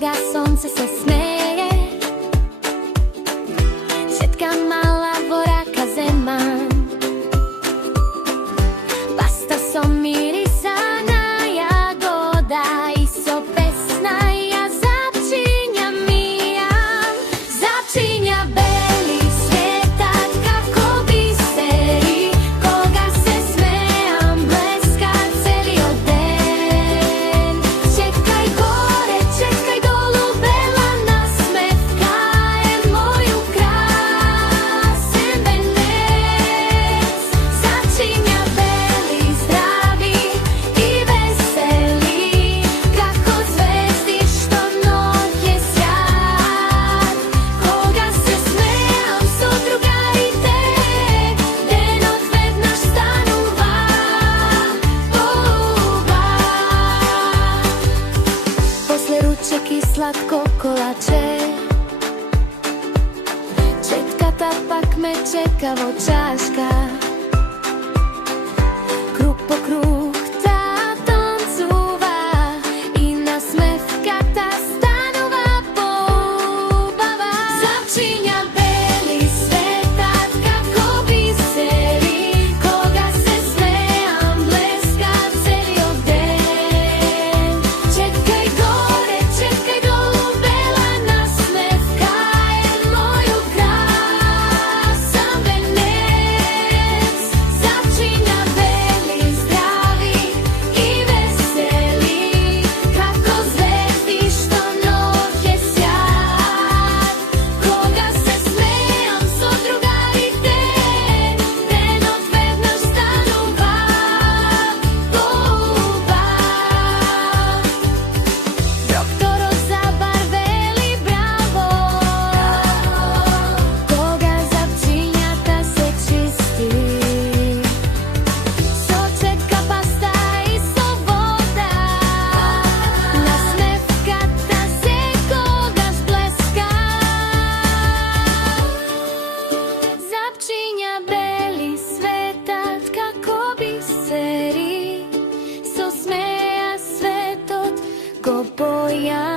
koga slnce se smeje. Všetka mala voráka zeman, pasta som mirisaná jagoda i so pesna ja začíňa mijam. Začíňa beli svietak ako bisery, koga se smejam, bleská celý den. Čekaj gore, čekaj dolu, bela nasmevka je moju krásem venec. Začíňa beli zdravý i veselý, kako zvezdy, što noće sjat. Koga se smejam, so drugarite, den odved naš stanuva poljuba. Posle ruček i slatko kolače, četkata pak me čekavo čaška. Kruh po kruh ta tancuva i nasmevka ta stanova poubava. Začíňa beli svetat kako biseri, koga se smejam, bleská celý den. Čekaj gore, čekaj dolu, bela nasmevka je moju krásam venec. Začíňa beli zdravý i veselý, kako zvezdy, što noće sjat. Koga se smejam, so drugarite, den odved naš stanuva poljuba. Doktoro zabarveli bravo, koga začínjata se čisti. Sočetka pasta i so voda, nasmevkata se kogaš bleska. Začínja beli svetat kako biseri, so smeja svetot ko boja.